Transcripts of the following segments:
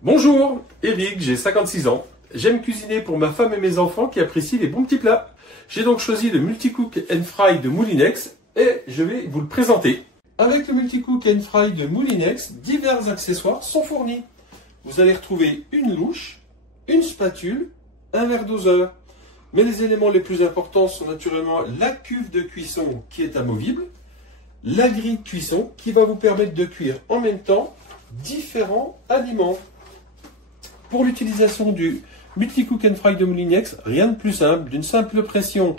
Bonjour, Eric, j'ai 56 ans. J'aime cuisiner pour ma femme et mes enfants qui apprécient les bons petits plats. J'ai donc choisi le Multi-Cook and Fry de Moulinex et je vais vous le présenter. Avec le Multi-Cook and Fry de Moulinex, divers accessoires sont fournis. Vous allez retrouver une louche, une spatule, un verre doseur. Mais les éléments les plus importants sont naturellement la cuve de cuisson qui est amovible, la grille de cuisson qui va vous permettre de cuire en même temps différents aliments. Pour l'utilisation du Multi-Cook and Fry de Moulinex, rien de plus simple. D'une simple pression,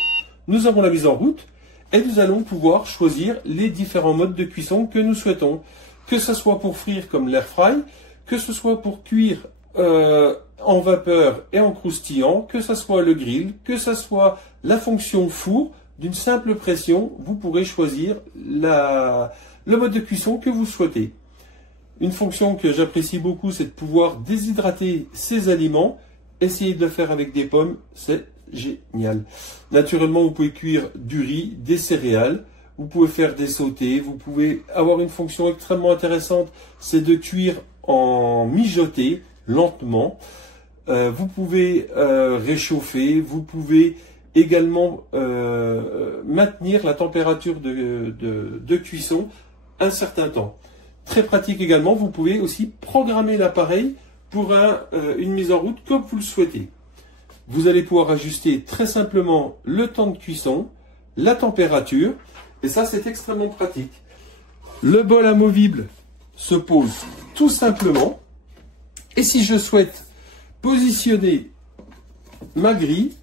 nous avons la mise en route et nous allons pouvoir choisir les différents modes de cuisson que nous souhaitons. Que ce soit pour frire comme l'air fry, que ce soit pour cuire en vapeur et en croustillant, que ce soit le grill, que ce soit la fonction four. D'une simple pression, vous pourrez choisir le mode de cuisson que vous souhaitez. Une fonction que j'apprécie beaucoup, c'est de pouvoir déshydrater ces aliments. Essayer de le faire avec des pommes, c'est génial. Naturellement, vous pouvez cuire du riz, des céréales, vous pouvez faire des sautés, vous pouvez avoir une fonction extrêmement intéressante, c'est de cuire en mijoté, lentement. Vous pouvez réchauffer, vous pouvez également maintenir la température de cuisson un certain temps. Très pratique également, vous pouvez aussi programmer l'appareil pour une mise en route comme vous le souhaitez. Vous allez pouvoir ajuster très simplement le temps de cuisson, la température, et ça c'est extrêmement pratique. Le bol amovible se pose tout simplement, et si je souhaite positionner ma grille,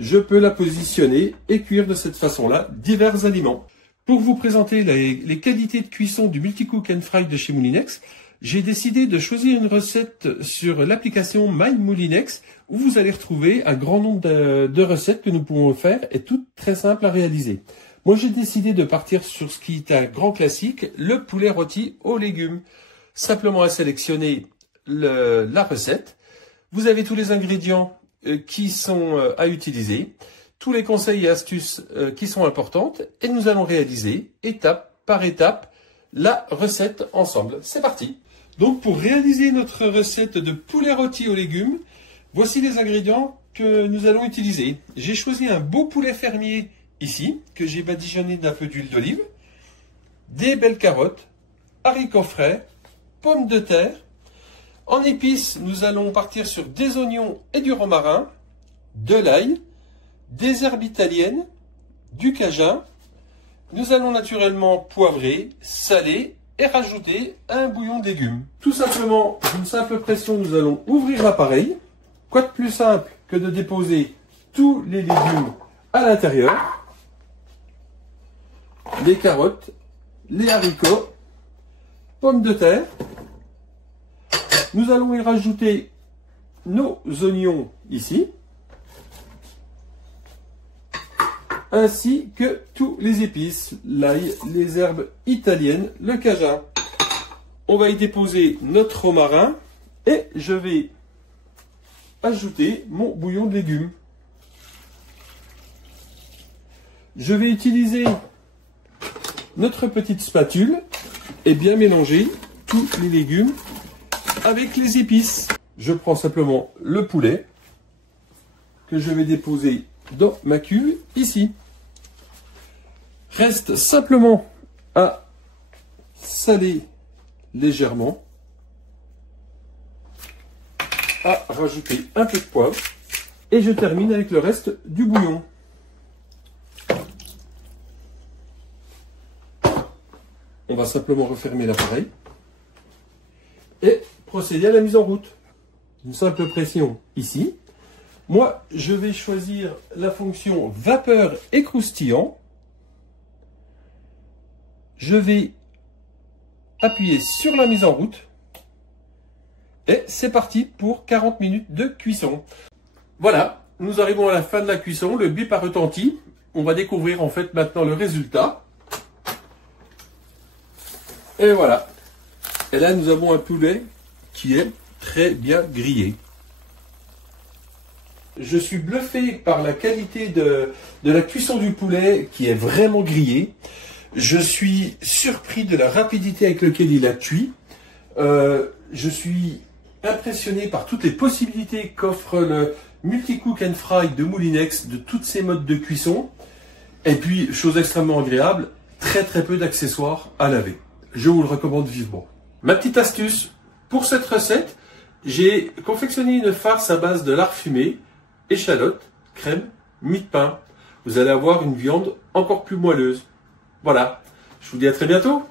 je peux la positionner et cuire de cette façon-là divers aliments. Pour vous présenter les qualités de cuisson du Multi-Cook and Fry de chez Moulinex, j'ai décidé de choisir une recette sur l'application My Moulinex où vous allez retrouver un grand nombre de recettes que nous pouvons faire et toutes très simples à réaliser. Moi, j'ai décidé de partir sur ce qui est un grand classique, le poulet rôti aux légumes. Simplement à sélectionner la recette. Vous avez tous les ingrédients qui sont à utiliser. Tous les conseils et astuces qui sont importantes et nous allons réaliser étape par étape la recette ensemble. C'est parti. Donc pour réaliser notre recette de poulet rôti aux légumes, voici les ingrédients que nous allons utiliser. J'ai choisi un beau poulet fermier ici que j'ai badigeonné d'un peu d'huile d'olive, des belles carottes, haricots frais, pommes de terre. En épices, nous allons partir sur des oignons et du romarin, de l'ail, des herbes italiennes, du cajun. Nous allons naturellement poivrer, saler et rajouter un bouillon de légumes. Tout simplement, d'une simple pression, nous allons ouvrir l'appareil. Quoi de plus simple que de déposer tous les légumes à l'intérieur. Les carottes, les haricots, pommes de terre. Nous allons y rajouter nos oignons ici, ainsi que tous les épices, l'ail, les herbes italiennes, le cajun. On va y déposer notre romarin et je vais ajouter mon bouillon de légumes. Je vais utiliser notre petite spatule et bien mélanger tous les légumes avec les épices. Je prends simplement le poulet que je vais déposer dans ma cuve ici. Reste simplement à saler légèrement, à rajouter un peu de poivre et je termine avec le reste du bouillon. On va simplement refermer l'appareil et procéder à la mise en route. Une simple pression ici. Moi, je vais choisir la fonction vapeur et croustillant. Je vais appuyer sur la mise en route. Et c'est parti pour 40 minutes de cuisson. Voilà, nous arrivons à la fin de la cuisson. Le bip a retenti. On va découvrir en fait maintenant le résultat. Et voilà. Et là, nous avons un poulet qui est très bien grillé. Je suis bluffé par la qualité de la cuisson du poulet qui est vraiment grillé. Je suis surpris de la rapidité avec laquelle il a cuit. Je suis impressionné par toutes les possibilités qu'offre le Multi-Cook and Fry de Moulinex, de toutes ces modes de cuisson. Et puis, chose extrêmement agréable, très peu d'accessoires à laver. Je vous le recommande vivement. Ma petite astuce, pour cette recette, j'ai confectionné une farce à base de lard fumé, échalote, crème, mie de pain. Vous allez avoir une viande encore plus moelleuse. Voilà, je vous dis à très bientôt.